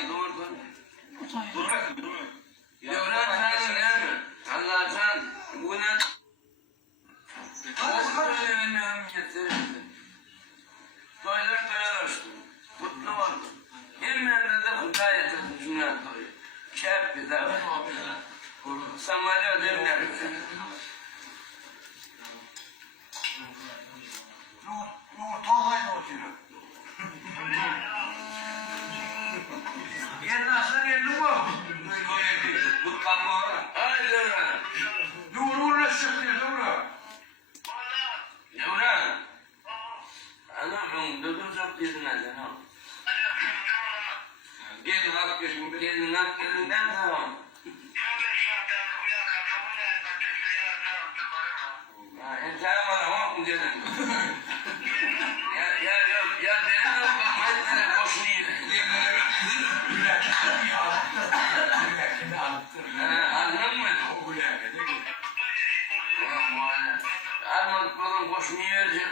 Ay doğru. Durma, durma. Devran sen gelme. Allah sen bugüne Allah'ın getirirsin. Toylar toyar mutlu ol. Yemeğinde de kuda yetirsin şunlar toyu. Şef bir de var. Samalya ödevler. Ortalayla oturuyor. Gel nasıl geldi bu? Bu kapı. Hadi Devran. Nur'un çıktı Nur'u. Devran. Anam dedim çok yedin hadi. Gelin hak geçin. Gelin hak gelinden tamam. Tamam ama gelin. Ya benim de bakmayın boşunu yedin. Anladın mı? Armağan falan boşunu yiyecek.